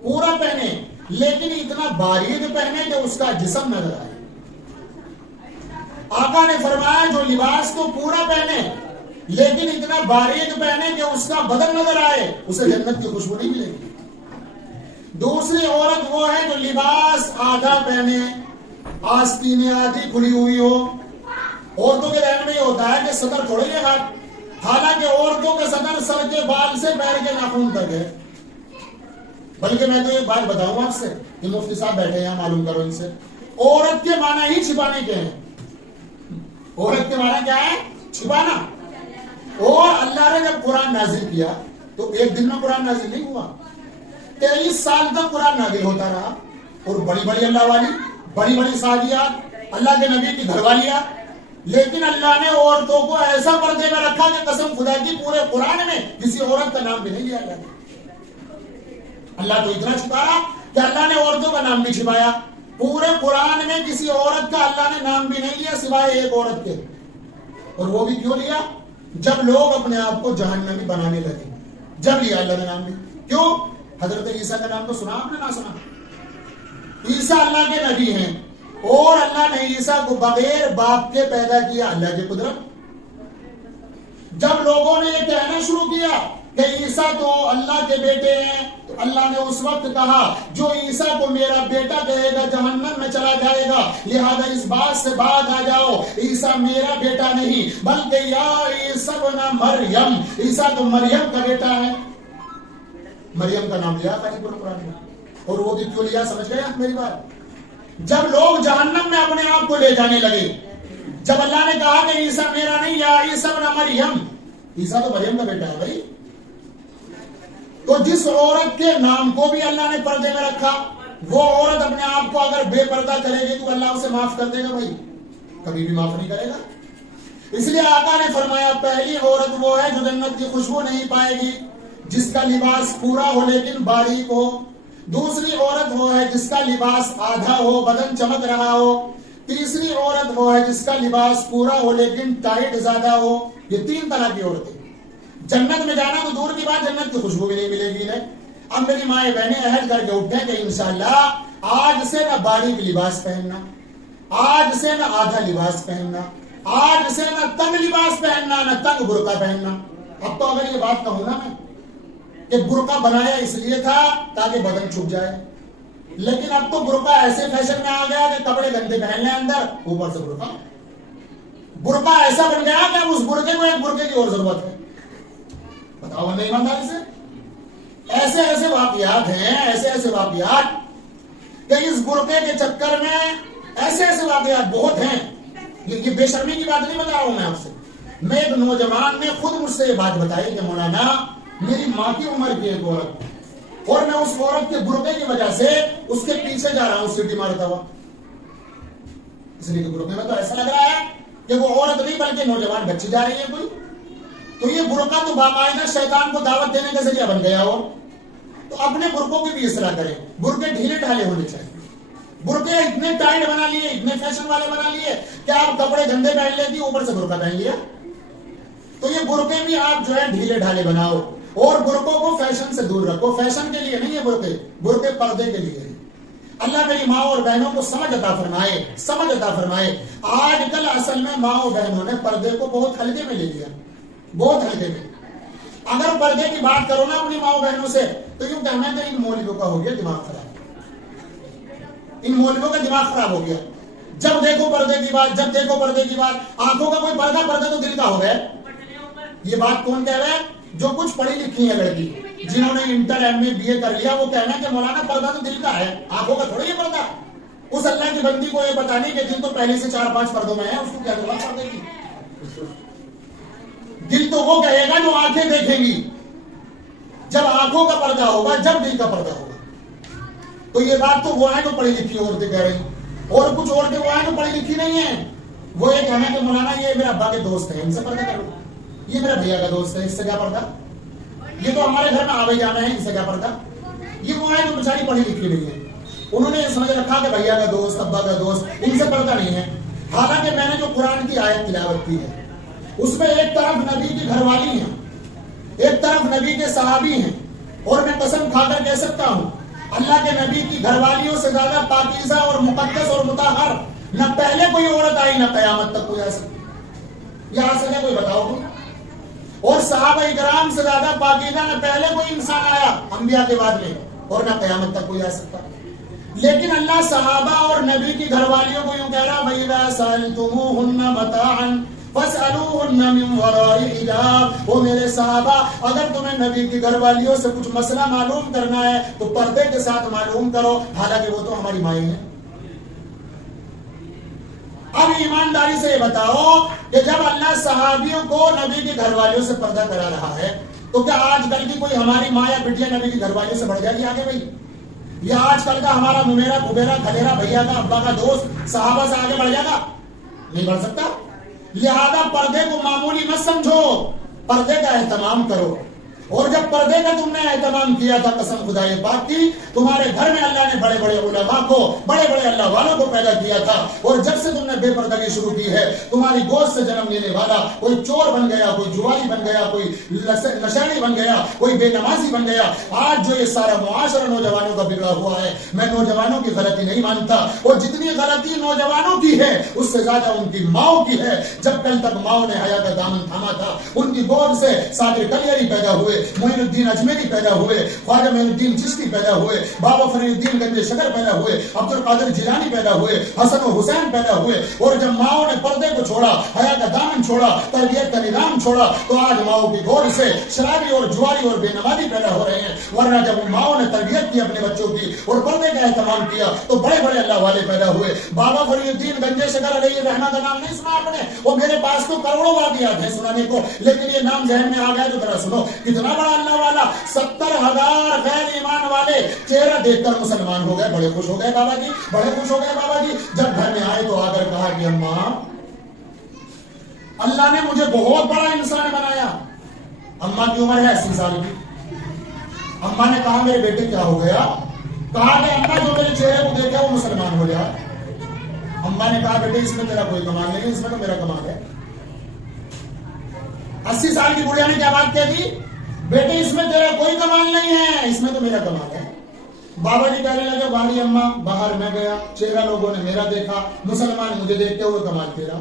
پورا پہنے لیکن اتنا باریک پہنے کہ اس کا جسم نظر آئے. آقا نے فرمایا جو لباس تو پورا پہنے لیکن اتنا باریک پہنے کہ اس کا بدن نظر آئے, اسے جنت کی خوشبو نہیں ملے گی. دوسری عورت وہ ہے جو لباس آدھا پہنے, آستینیں آدھی کھلی ہوئی ہو. عورتوں کے ذہن میں یہ ہوتا ہے کہ صدر تھوڑے ہی ہے, حالانکہ عورتوں کے صدر سر کے بال سے پیر کے ناخن تک ہے. بلکہ میں تو ایک بات بتاؤں آپ سے, یہ مفتی صاحب بیٹھے ہیں معلوم کرو ان سے, عورت کے معنی ہی چھپانے کے ہیں. عورت کے معنی کیا ہے؟ چھپانا. اور اللہ نے جب قرآن نازل کیا تو ایک دن میں قرآن نازل نہیں ہوا, 23 سال تک قرآن نازل ہوتا رہا, اور بڑی بڑی اللہ والی, بڑی بڑی صحابیات, اللہ کے نبی کی گھر والیاں, لیکن اللہ نے عورتوں کو ایسا پردے میں رکھا کہ قسم خدا کی پورے قرآن میں کسی عورت کا نام بھی نہیں لیا اللہ نے. اللہ تو اتنا چھپایا کہ اللہ نے عورتوں کا نام بھی چھپایا. پورے قرآن میں کسی عورت کا اللہ نے نام بھی نہیں لیا سوائے ایک عورت کے. اور وہ بھی کیوں لیا؟ جب لوگ اپنے آپ کو جہنمی بنانے لگے, جب لیا اللہ نے نام بھی. کیوں؟ حضرت عیسیٰ کا نام تو سنا آپ نے, نہ سنا؟ عیسیٰ اللہ کے نبی ہیں, اور اللہ نے عیسیٰ کو بغیر باپ کے پیدا کیا, اللہ کی قدرت. جب لوگوں نے یہ کہنا شروع کیا کہ عیسیٰ تو اللہ کے بیٹے ہیں, تو اللہ نے اس وقت کہا جو عیسیٰ کو میرا بیٹا کہے گا جہنم میں چلا جائے گا, لہذا اس بات سے باز آ جاؤ, عیسیٰ میرا بیٹا نہیں بلکہ یا عیسیٰ ابن مریم, عیسیٰ تو مریم کا بیٹا ہے. مریم کا نام لیا قرآن میں, اور وہ بھی کیوں لیا سمجھ گئے آپ میری بات؟ جب لوگ جہنم میں اپنے آپ کو لے جانے لگے, جب اللہ نے کہا کہ عیسیٰ میرا نہیں یا عیسیٰ ابن مریم, عیسیٰ تو مریم کا بیٹا ہے بھائی, تو جس عورت کے نام کو بھی اللہ نے پردے میں رکھا, وہ عورت اپنے آپ کو اگر بے پردہ کرے گی تو اللہ اسے معاف کر دے گا بھائی, کبھی بھی معاف نہیں کرے گا. اس لیے آقا نے فرمایا پہلی عورت وہ ہے جو جنت کی خوشبو نہیں پائے گی جس کا لباس پورا ہو لیکن باریک ہو. دوسری عورت وہ ہے جس کا لباس آدھا ہو, بدن چمک رہا ہو. تیسری عورت وہ ہے جس کا لباس پورا ہو لیکن ٹائٹ زیادہ ہو. یہ 3 طرح کی عورتیں. جنت میں جانا تو دور کی بات, جنت کی خوشبو بھی نہیں ملے گی انہیں. اب میری مائیں بہنیں عہد کر کے اٹھیں کہ انشاءاللہ آج سے نہ باریک لباس پہننا, آج سے نہ آدھا لباس پہننا, آج سے نہ تنگ لباس پہننا, نہ تنگ برقع پہننا. اب تو اگر یہ بات کہوں نا میں کہ برقع بنایا اس لیے تھا تاکہ بدن چھپ جائے, لیکن اب تو برقع ایسے فیشن میں آ گیا کہ کپڑے گندے پہن لیں اندر, اوپر سے برقع. برقع ایسا بن گیا کہ اب اس برقعے کو ایک برقعے کی اور ضرورت ہے. بتاؤ نہیں ایمانداری سے. ایسے ایسے واقعات ہیں, ایسے ایسے واقعات کہ اس برقعے کے چکر میں ایسے ایسے واقعات بہت ہیں. یہ بے شرمی کی بات نہیں بتا رہا ہوں میں آپ سے. میں ایک نوجوان نے خود مجھ سے یہ بات بتائی کہ مولانا میری ماں کی عمر کی ایک عورت, اور میں اس عورت کے برقعے کی وجہ سے اس کے پیچھے جا رہا ہوں سیٹی مارتا ہوا, اس لیے کہ برقعے میں تو ایسا لگ رہا ہے کہ وہ عورت نہیں بلکہ نوجوان بچی جا رہی ہے کوئی. تو یہ برقع تو باقاعدہ شیطان کو دعوت دینے کا ذریعہ بن گیا. اور تو اپنے برقعوں کی بھی اصلاح کریں. برقعے ڈھیلے ڈھالے ہونے چاہیے. برقعے اتنے ٹائٹ بنا لیے, اتنے فیشن والے بنا لیے کہ آپ کپڑے گندے پہن لیتی اوپر سے برقع پہن لیا. تو یہ برقعے بھی آپ جو ہے ڈھیلے ڈھالے بناؤ, اور برقعوں کو فیشن سے دور رکھو. فیشن کے لیے نہیں ہے برقعے, برقعے پردے کے لیے. اللہ میری ماں اور بہنوں کو سمجھ عطا فرمائے, سمجھ عطا فرمائے. آج کل اصل میں ماں اور بہنوں نے پردے کو بہت ہلکے میں لے لیا, بہت ہلکے میں. اگر پردے کی بات کرو نا اپنی ماں بہنوں سے تو یوں کہنا ہے کہ ان مولویوں کا ہو گیا دماغ خراب, ان مولویوں کا دماغ خراب ہو گیا. جب دیکھو پردے کی بات, جب دیکھو پردے کی بات. آنکھوں کا کوئی پردہ, پردہ تو دل کا ہو گیا. یہ بات کون کہہ رہا ہے؟ جو کچھ پڑھی لکھی ہے لڑکی, جنہوں نے انٹر ایم اے بی اے کر لیا, وہ کہنا کہ مولانا پردہ تو دل کا ہے, آنکھوں کا تھوڑی ہے پردہ. اس اللہ کی بندی کو یہ پتا نہیں کہ دل تو پہلے سے 4-5 پردوں میں ہے, اس کو کیا ضرورت پردے کی. دل تو وہ کہے گا جو آنکھیں دیکھیں گی. جب آنکھوں کا پردہ ہوگا, جب دل کا پردہ ہوگا. تو یہ بات تو وہ ہے جو پڑھی لکھی عورتیں کہہ رہی, اور کچھ عورتیں وہ ہیں جو پڑھی لکھی نہیں ہیں. وہ ایک ہمیں کہ مولانا یہ میرا ابا کے دوست ہے، ان سے پردہ کرو، یہ میرا بھیا کا دوست ہے، اس سے کیا پردہ، یہ تو ہمارے گھر میں آوے جانا ہے، اس سے کیا پردہ. یہ وہ ہے جو بیچاری پڑھی لکھی نہیں ہے، انہوں نے یہ سمجھ رکھا کہ بھیا کا دوست، ابا کا دوست، ان سے پردہ نہیں ہے. حالانکہ میں نے جو قرآن کی آیت تلاوت کی ہے اس میں ایک طرف نبی کی گھر والی ہیں، ایک طرف نبی کے صحابی ہیں، اور میں قسم کھا کر کہہ سکتا ہوں اللہ کے نبی کی گھر والیوں سے زیادہ پاکیزہ اور مقدس اور مطہر نہ پہلے کوئی عورت آئی نہ قیامت تک کوئی آ سکتی. یہ آ سکے کوئی بتاؤ کوئی. اور صحابہ کرام سے زیادہ پاکیزہ نہ پہلے کوئی انسان آیا انبیاء کے بعد میں، اور نہ قیامت تک کوئی آ سکتا. لیکن اللہ صحابہ اور نبی کی گھر والیوں کو یوں کہہ رہا وَإِذَا سَأَلْتُمُوهُنَّ مَتَاعًا فَاسْأَلُوهُنَّ مِنْ وَرَاءِ حِجَابٍ. وہ میرے صحابہ اگر تمہیں نبی کی گھر والیوں سے کچھ مسئلہ معلوم کرنا ہے تو پردے کے ساتھ معلوم کرو، حالانکہ وہ تو ہماری مائیں ہیں. اب ایمانداری سے یہ بتاؤ کہ جب اللہ صحابیوں کو نبی کی گھر والیوں سے پردہ کرا رہا ہے تو کیا آج کل کی کوئی ہماری ماں یا بیٹیاں نبی کی گھر والیوں سے بڑھ جائے گی آگے بھائی؟ یا آج کل کا ہمارا ممیرا بھوبیرا کھلیرا بھیا کا ابا کا دوست صحابہ سے آگے بڑھ جائے گا؟ نہیں بڑھ سکتا. لہذا پردے کو معمولی مت سمجھو، پردے کا اہتمام کرو. اور جب پردے کا تم نے اہتمام کیا تھا قسم خدا یہ بات کی تمہارے گھر میں اللہ نے بڑے بڑے علماء کو، بڑے بڑے اللہ والوں کو پیدا کیا تھا. اور جب سے تم نے بے پردگی شروع کی ہے تمہاری گود سے جنم لینے والا کوئی چور بن گیا، کوئی جواری بن گیا، کوئی نشانی بن گیا، کوئی بے نمازی بن گیا. آج جو یہ سارا معاشرہ نوجوانوں کا بگڑا ہوا ہے میں نوجوانوں کی غلطی نہیں مانتا، اور جتنی غلطی نوجوانوں کی ہے اس سے زیادہ ان کی ماؤں کی ہے. جب کل تک ماؤں نے حیا کا دامن تھاما تھا ان کی گود سے صابر کلیری پیدا ہوئے، معین الدین اجمیری پیدا ہوئے، خواجہ معین الدین چشتی پیدا ہوئے، بابا فرید الدین گنج شکر پیدا ہوئے، عبد القادر جیلانی پیدا ہوئے، حسن و حسین پیدا ہوئے. اور جب ماؤں نے پردے کو چھوڑا، حیا کا دامن چھوڑا، تربیت کا نظام چھوڑا تو آج ماؤں کی گود سے شرابی اور جواری اور بے نمازی پیدا ہو رہے ہیں. ورنہ جب ان ماؤں نے تربیت کی اپنے بچوں کی اور پردے کا اہتمام کیا تو بڑے بڑے اللہ والے پیدا ہوئے. بابا فرید الدین گنج شکر علیہ رحمہ کا نام نہیں سنا آپ نے؟ وہ میرے پاس تو کروڑوں واقعات ہیں سنانے کو، لیکن یہ نام ذہن میں آ گیا تو ذرا سنو. کتنا بڑا اللہ والا، 70,000 غیر ایمان والے چہرہ دیکھ کر مسلمان ہو گئے. بڑے خوش ہو گئے بابا جی، بڑے خوش ہو گئے بابا جی. جب گھر میں آئے تو آ کر کہا کہ اماں اللہ نے مجھے بہت بڑا انسان بنایا. اماں کی عمر ہے 80 سال کی. اماں نے کہا میرے بیٹے کیا ہو گیا؟ کہا کہ اماں جو میرے چہرے کو دیکھا وہ مسلمان ہو گیا. اماں نے کہا بیٹے اس میں تیرا کوئی کمال نہیں، اس میں تو میرا کمال ہے. 80 سال کی بڑھیا نے کیا بات کہہ دی؟ بیٹے اس میں تیرا کوئی کمال نہیں ہے، اس میں تو میرا کمال ہے. بابا جی کہنے لگے والی اماں باہر میں گیا، چہرہ لوگوں نے میرا دیکھا، مسلمان مجھے دیکھتے ہوئے کمال تیرا.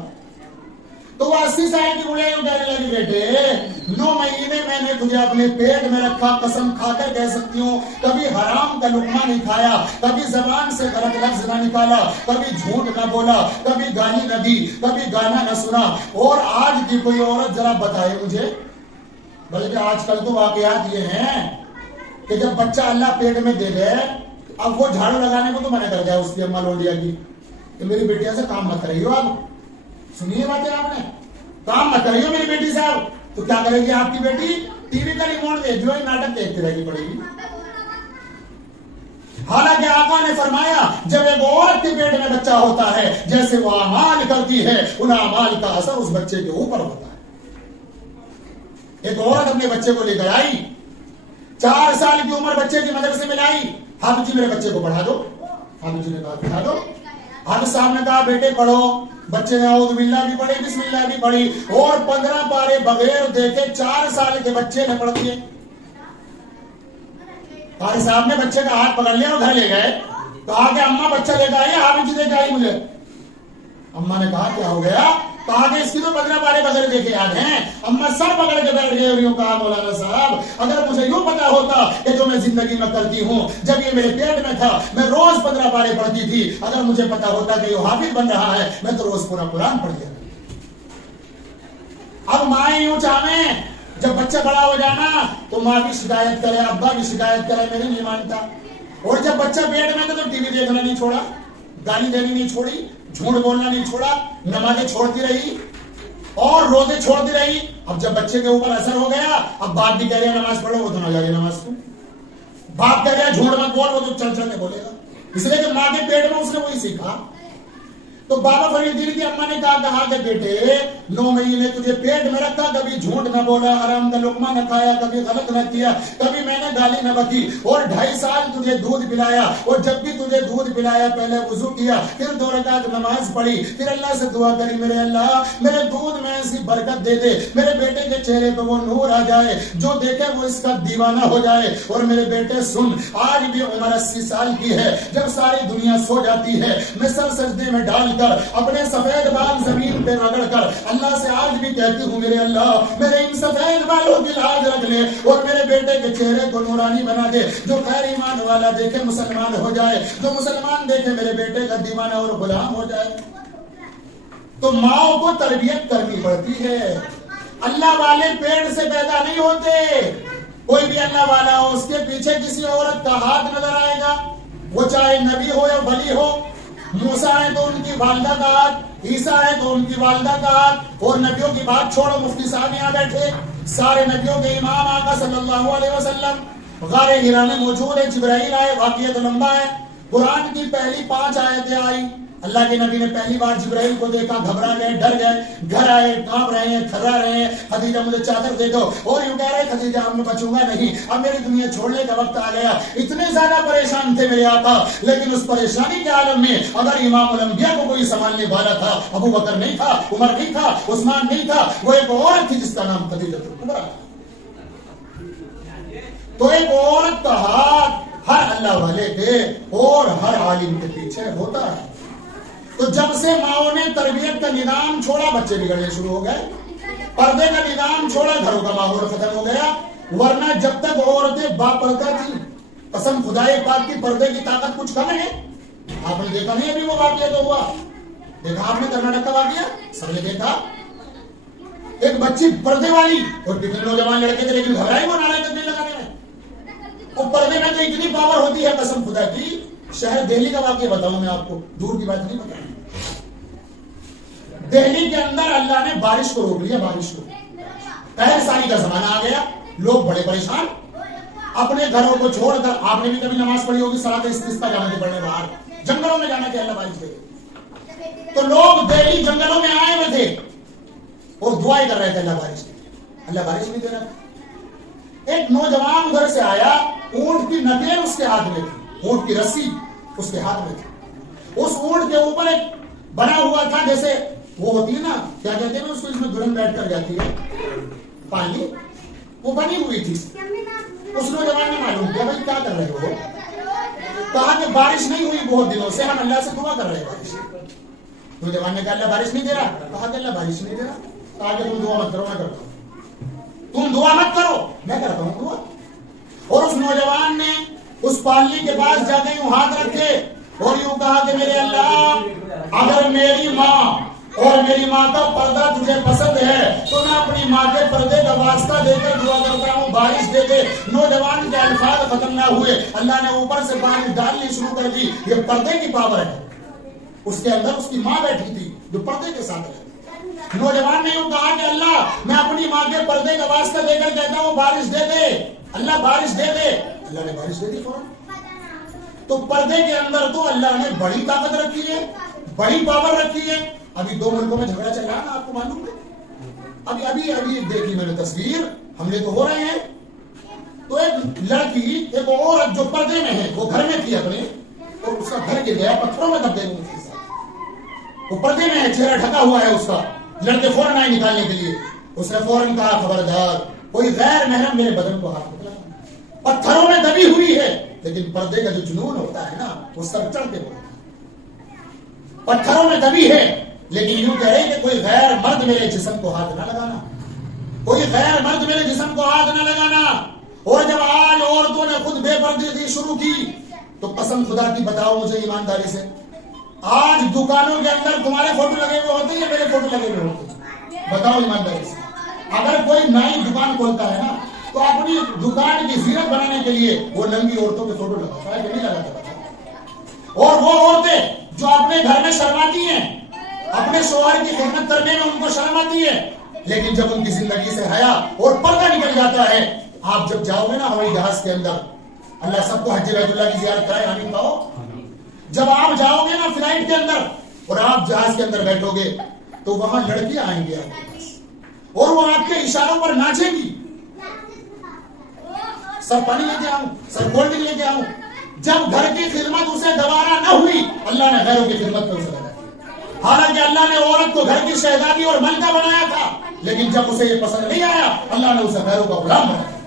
تو وہ 80 سال کی بڑھیا یوں کہنے لگی بیٹے 9 مہینے میں نے تجھے اپنے پیٹ میں رکھا، قسم کھا کر کہہ سکتی ہوں کبھی حرام کا لقمہ نہیں کھایا، کبھی زبان سے غلط لفظ نہ نکالا، کبھی جھوٹ نہ بولا، کبھی گالی نہ دی، کبھی گانا نہ سنا. اور آج کی کوئی عورت ذرا بتائے مجھے، بلکہ آج کل تو واقعات یہ ہیں کہ جب بچہ اللہ پیٹ میں دے دے اب وہ جھاڑو لگانے کو تو منع کر دیا اس کی اماں لونڈیا کی کہ میری بیٹیا سے کام مت کریو. آپ سنیے باتیں، آپ نے کام مت کریو میری بیٹی صاحب. تو کیا کرے گی آپ کی بیٹی؟ ٹی وی کا ریموٹ دے جو ناٹک دیکھتی رہے گی پڑے گی. حالانکہ آقا نے فرمایا جب ایک عورت کے پیٹ میں بچہ ہوتا ہے جیسے وہ اعمال کرتی ہے ان اعمال کا اثر اس بچے کے اوپر ہوتا ہے. ایک عورت اپنے بچے کو لے کر آئی، 4 سال کی عمر بچے کی مدرسے میں لائی. حافظ جی میرے بچے کو پڑھا دو. حافظ جی نے کہا پڑھا دو. حافظ صاحب نے کہا بیٹے پڑھو. بچے نے اعوذ باللہ بھی پڑھی، بسم اللہ بھی پڑھی، اور 15 پارے بغیر دیکھے 4 سال کے بچے نے پڑھ دیے. قاری صاحب نے بچے کا ہاتھ پکڑ لیا اور گھر لے گئے. کہا کہ اماں بچہ لے کے آئی، حافظ جی لے کے آئی مجھے. اماں نے کہا کیا ہو گیا؟ کہا کہ اس کی تو 15 پارے بغیر دیکھے یاد ہیں. اماں سر پکڑ کے بیٹھ گئے اور یوں کہا مولانا صاحب اگر مجھے یوں پتا ہوتا کہ جو میں زندگی میں کرتی ہوں جب یہ میرے پیٹ میں تھا میں روز 15 پارے پڑھتی تھی، اگر مجھے پتا ہوتا کہ یہ حافظ بن رہا ہے میں تو روز پورا قرآن پڑھ دیا. اب مائیں یوں چاہیں جب بچہ بڑا ہو جانا تو ماں بھی شکایت کرے، ابا بھی شکایت کرے میرے نہیں مانتا. اور جب بچہ پیٹ میں تھا تو ٹی وی دیکھنا نہیں چھوڑا، گالی دینی نہیں چھوڑی، جھوٹ بولنا نہیں چھوڑا، نمازیں چھوڑتی رہی اور روزے چھوڑتی رہی. اب جب بچے کے اوپر اثر ہو گیا اب باپ بھی کہہ رہے ہیں نماز پڑھو، وہ تو نہ جا رہی نماز کو. باپ کہہ رہے ہیں جھوٹ مت بول، وہ تو چل چل کے بولے گا، اس لیے کہ ماں کے پیٹ میں اس نے وہی سیکھا. تو بابا فرید الدین کی اما نے کہا کہ بیٹے 9 مہینے تجھے پیٹ میں رکھا, کبھی جھوٹ نہ بولا, حرام کا لقمہ نہ کھایا, کبھی غلط نہ کیا, کبھی میں نے گالی نہ بکی, اور 2.5 سال تجھے دودھ پلایا, اور جب بھی تجھے دودھ پلایا پہلے وضو کیا, پھر 2 رکعت نماز پڑھی, پھر اللہ سے دعا کری میرے اللہ میرے دودھ میں ایسی برکت دے دے, میرے بیٹے کے چہرے پہ وہ نور آ جائے, جو دیکھے وہ اس کا دیوانہ ہو جائے. اور میرے بیٹے سن, آج بھی عمر 80 سال کی ہے, جب ساری دنیا سو جاتی ہے میں سر سجدے میں ڈال کر اپنے سفید بال زمین پہ رگڑ کر اللہ سے آج بھی کہتی ہوں میرے اللہ میرے ان سفید بالوں کی لاج رکھ لے, اور میرے بیٹے کے چہرے کو نورانی بنا دے, جو خیر ایمان والا دیکھے مسلمان ہو جائے, جو مسلمان دیکھے میرے بیٹے کا دیوانہ اور غلام ہو جائے. تو ماں کو تربیت کرنی پڑتی ہے. اللہ والے پیٹ سے پیدا نہیں ہوتے. کوئی بھی اللہ والا ہو اس کے پیچھے کسی عورت کا ہاتھ نظر آئے گا, وہ چاہے نبی ہو یا ولی ہو. موسیٰ ہے تو ان کی والدہ کا ہاتھ, عیسیٰ ہے تو ان کی والدہ کا ہاتھ, اور نبیوں کی بات چھوڑو, مفتی صاحب یہاں بیٹھے, سارے نبیوں کے امام آقا صلی اللہ علیہ وسلم غار حرا میں موجود ہے. جبرائیل آئے, واقعہ تو لمبا ہے, قرآن کی پہلی 5 آیتیں آئی, اللہ کے نبی نے پہلی بار جبرائیل کو دیکھا, گھبرا گئے, ڈر گئے, گھر آئے, کانپ رہے ہیں, تھرا رہے ہیں, خدیجہ مجھے چادر دے دو, اور یوں کہہ رہے خدیجہ اب میں بچوں گا نہیں, اب میری دنیا چھوڑنے کا وقت آ گیا. اتنے زیادہ پریشان تھے میرے آقا, لیکن اس پریشانی کے عالم میں اگر امام الانبیاء کو کوئی سنبھالنے والا تھا, ابو بکر نہیں تھا, عمر نہیں تھا, عثمان نہیں تھا, وہ ایک عورت تھی جس کا نام خدیجہ کبریٰ. تو ایک عورت کا ہاتھ ہر اللہ والے کے اور ہر عالم کے پیچھے ہوتا ہے. تو جب سے ماؤں نے تربیت کا نظام چھوڑا, بچے بگڑنے شروع ہو گئے, پردے کا نظام چھوڑا, گھروں کا ماحول ختم ہو گیا. ورنہ جب تک عورتیں باپردہ تھیں, قسم خدائے پاک کی, پردے کی طاقت کچھ کم ہے. آپ نے دیکھا نہیں ابھی وہ واقعہ تو ہوا, دیکھا آپ نے کرناٹک کا واقعہ, سب نے دیکھا, ایک بچی پردے والی, اور کتنے نوجوان لڑکے تھے لیکن گھبرائی وہ نعرہ تکبیر لگانے میں. وہ پردے میں تو اتنی پاور ہوتی ہے قسم خدا کی. شہر دہلی کا واقعہ بتاؤں میں آپ کو, دور کی بات نہیں بتاؤں. دہلی کے اندر اللہ نے بارش کو روک لیا, بارش کو, قحط سالی کا زمانہ آ گیا, لوگ بڑے پریشان, اپنے گھروں کو چھوڑ کر. آپ نے بھی کبھی نماز پڑھی ہوگی, صلاۃ استسقاء جانا تھے پڑھنے باہر, جنگلوں میں جانا تھا اللہ بارش دے. تو لوگ دہلی جنگلوں میں آئے ہوئے تھے اور دعائیں کر رہے تھے اللہ بارش دے. اللہ بارش نہیں دے رہا. ایک نوجوان ادھر سے آیا, اونٹ کی نکیل اس کے ہاتھ میں تھی, اونٹ کی رسی اس کے ہاتھ میں تھی. اس اونٹ کے اوپر ایک بنا ہوا تھا, جیسے وہ ہوتی ہے نا, کیا کہتے ہیں اس کو, اس میں دلہن بیٹھ کر جاتی ہے, پانی, وہ بنی ہوئی تھی. اس نوجوان نے معلوم کیا بھائی کیا کر رہے ہو, کہا کہ بارش نہیں ہوئی بہت دنوں سے, ہم اللہ سے دعا کر رہے ہیں بارش. نوجوان نے کہا اللہ بارش نہیں دے رہا, کہا کہ اللہ بارش نہیں دے رہا, کہا کہ تم دعا مت کرو, میں کرتا ہوں. تم دعا مت کرو, میں کرتا ہوں دعا. اور اس نوجوان نے اس پالنی کے پاس جا کے یوں ہاتھ رکھے اور یوں کہا کہ میرے اللہ اگر میری ماں اور میری ماں کا پردہ تجھے پسند ہے تو میں اپنی ماں کے پردے کا واسطہ دے کر دعا کرتا ہوں, بارش دے دے. نوجوان کے الفاظ ختم نہ ہوئے, اللہ نے اوپر سے بارش ڈالنی شروع کر دی. یہ پردے کی پاور ہے. اس کے اندر اس کی ماں بیٹھی تھی جو پردے کے ساتھ ہے. نوجوان نے یوں کہا کہ اللہ میں اپنی ماں کے پردے کا واسطہ دے کر کہتا ہوں بارش دے دے, اللہ بارش دے دے. اللہ نے بارش دے دی فوراً. تو پردے کے اندر تو اللہ نے بڑی طاقت رکھی ہے, بڑی پاور رکھی ہے. ابھی 2 ملکوں میں جھگڑا چل رہا ہے نا, آپ کو معلوم ہے, ابھی دیکھی میں نے تصویر, حملے تو ہو رہے ہیں. تو ایک لڑکی, ایک عورت جو پردے میں ہے, وہ گھر میں تھی اپنے, اور اس کا گھر گر گیا, پتھروں میں دب گئی. وہ پردے میں ہے, چہرہ ڈھکا ہوا ہے اس کا. لڑکے فوراً آئے نکالنے کے لیے. اس نے فوراً کہا خبردار کوئی غیر محرم میرے بدن کو ہاتھ لگا. پتھروں میں دبی ہوئی ہے, لیکن پردے کا جو جنون ہوتا ہے نا وہ سب چڑھ کے ہوتا ہے. پتھروں میں دبی ہے, لیکن یوں کہہ رہے کہ کوئی غیر مرد میرے جسم کو ہاتھ نہ لگانا, کوئی غیر مرد میرے جسم کو ہاتھ نہ لگانا. اور جب آج عورتوں نے خود بے پردگی شروع کی تو قسم خدا کی بتاؤ مجھے ایمانداری سے, آج دکانوں کے اندر تمہارے فوٹو لگے ہوئے ہوتے ہیں یا میرے فوٹو لگے ہوئے ہوتے ہیں؟ بتاؤ ایمانداری سے. اگر کوئی نئی دکان کھولتا ہے نا تو اپنی دکان کی زینت بنانے کے لیے وہ ننگی عورتوں کے فوٹو لگاتا ہے کہ نہیں لگاتا. اور وہ عورتیں جو اپنے گھر میں شرماتی ہیں, اپنے شوہر کی خدمت کرنے میں ان کو شرم آتی ہے, لیکن جب ان کی زندگی سے حیا اور پردہ نکل جاتا ہے, آپ جب جاؤ گے نا ہوائی جہاز کے اندر, اللہ سب کو حج بیت اللہ کی زیارت کرائے, آمین کہو. جب آپ جاؤ گے نا فلائٹ کے اندر, اور آپ جہاز کے اندر بیٹھو گے تو وہاں لڑکیاں آئیں گے آپ کے پاس اور وہ آپ کے اشاروں پر ناچیں گی. سر پانی لے کے آؤں, سر کولڈ ڈرنک لے کے آؤں. جب گھر کی خدمت اسے دوبارہ نہ ہوئی, اللہ نے غیروں کی خدمت پہ اسے لگا. حالانکہ اللہ نے عورت کو گھر کی شہزادی اور ملکہ بنایا تھا, لیکن جب اسے یہ پسند نہیں آیا اللہ نے اسے غیروں کا غلام بنا دیا.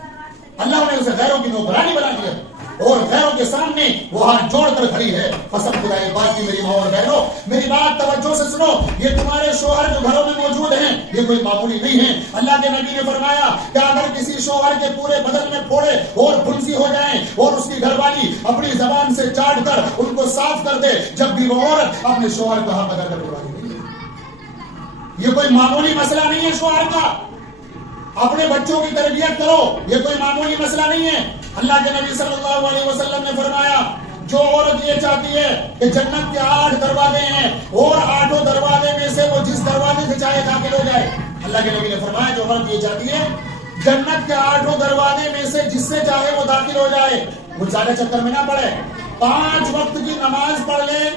اللہ نے اسے غیروں کی نوکرانی بنا دیا اور غیروں کے سامنے وہ ہاتھ جوڑ کر کھڑی ہے. قسم خدائے پاک کی میری ماں اور بہنوں, میری بات توجہ سے سنو. یہ تمہارے شوہر جو گھروں میں موجود ہیں یہ کوئی معمولی نہیں ہے. اللہ کے نبی نے فرمایا کہ اگر کسی شوہر کے پورے بدن میں پھوڑے اور پھنسی ہو جائیں اور اس کی گھر والی اپنی زبان سے چاٹ کر ان کو صاف کر دے, جب بھی وہ عورت اپنے شوہر کا حق ادا کرنے والی نہیں ہے. یہ کوئی معمولی مسئلہ نہیں ہے شوہر کا. اپنے بچوں کی تربیت کرو, یہ کوئی معمولی مسئلہ نہیں ہے. اللہ کے نبی صلی اللہ علیہ وسلم نے فرمایا جو عورت یہ چاہتی ہے کہ جنت کے 8 دروازے ہیں اور 8 دروازے میں سے وہ جس دروازے سے چاہے داخل ہو جائے. اللہ کے نبی نے فرمایا جو عورت یہ چاہتی ہے جنت کے 8 دروازے میں سے جس سے چاہے وہ داخل ہو جائے, وہ زیادہ چکر میں نہ پڑے, 5 وقت کی نماز پڑھ لے,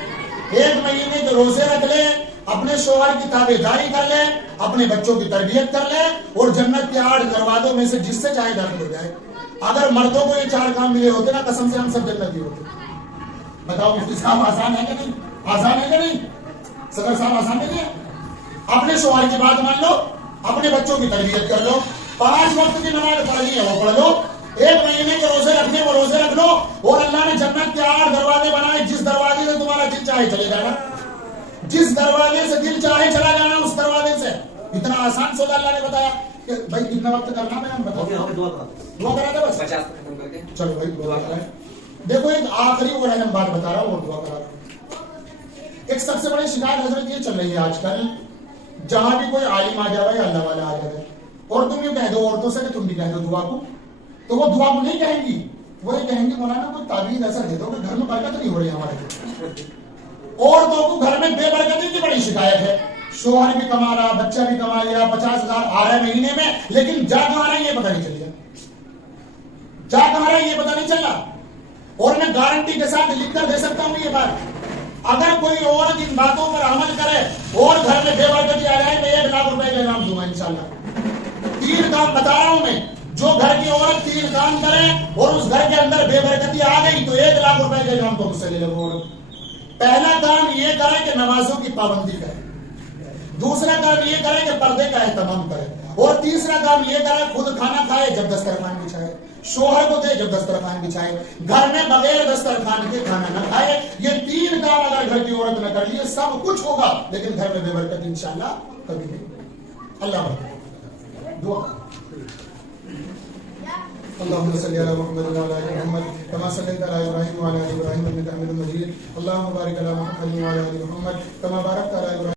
1 مہینے کے روزے رکھ لے, اپنے شوہر کی تابع داری کر لے, اپنے بچوں کی تربیت کر لے اور جنت کے 8 دروازوں میں سے جس سے چاہے داخل ہو جائے. اگر مردوں کو یہ 4 کام ملے ہوتے نا, قسم سے ہم سب جنتی ہوتے. بتاؤ مفتی صاحب آسان ہے کہ نہیں؟ آسان ہے کہ نہیں؟ صدر صاحب آسان نہیں ہے؟ اپنے شوہر کی بات مان لو, اپنے بچوں کی تربیت کر لو, 5 وقت کی نماز پڑھنی ہے وہ پڑھ لو, 1 مہینے کے روزے رکھنے وہ روزے رکھ لو, اور اللہ نے جنت کے 8 دروازے بنائے. جس دروازے سے تمہارا دل چاہے چلے جانا, جس دروازے سے دل چاہے چلا جانا اس دروازے سے. اتنا آسان سودا اللہ نے بتایا کہ بھائی کتنا وقت کرنا میں نے بتایا. دعا کرا تھا بس 50 ختم کر کے. چلو بھائی دعا کرائیں. دیکھو ایک آخری اور اہم بات بتا رہا ہوں اور دعا کرا رہا ہوں. ایک سب سے بڑی شکایت حضرت یہ چل رہی ہے آج کل, جہاں بھی کوئی عالم آ جائے یا اللہ والا آ جائے اور تم یہ کہہ دو عورتوں سے کہ تم بھی کہہ دو دعا کو, تو وہ دعا کو نہیں کہیں گی, وہ یہ کہیں گی مولانا کوئی تعویذ ایسا دے دو کہ گھر میں برکت نہیں ہو رہی ہمارے. عورتوں کو گھر میں بے برکتی کی بڑی شکایت ہے. شوہر بھی کما رہا, بچہ بھی کما لیا, 50,000 آ رہا ہے مہینے میں, لیکن جا کہاں رہا ہے یہ پتہ نہیں چل رہا, جا کہاں رہا ہے یہ پتہ نہیں چل رہا. اور میں گارنٹی کے ساتھ لکھ کر دے سکتا ہوں یہ بات, اگر کوئی عورت ان باتوں پر عمل کرے اور گھر میں بے برکتی آ جائے, میں 1 لاکھ روپے کا انعام دوں گا انشاءاللہ. 3 کام بتا رہا ہوں میں, جو گھر کی عورت 3 کام کرے اور اس گھر کے اندر بے برکتی آ گئی تو 1 لاکھ روپے کا انعام تو مجھ سے لے لے. پہلا کام یہ کرے کہ نمازوں کی پابندی کرے, دوسرا کام یہ کرے کہ پردے کا اہتمام کرے, اور تیسرا کام یہ کرے خود کھانا کھائے جب دسترخوان بچھائے, شوہر کو دے جب دسترخوان بچھائے, گھر میں بغیر دسترخوان کے کھانا نہ کھائے. یہ 3 کام اگر گھر کی عورت نہ کر لیے سب کچھ ہوگا, لیکن گھر میں بے برکت انشاءاللہ کبھی نہیں. اللہ برکت. دعا اللهم صل على محمد وعلى ال محمد كما صليت على ابراهيم وعلى ال ابراهيم انك حميد مجيد. اللهم بارك على محمد وعلى ال محمد كما باركت على ابراهيم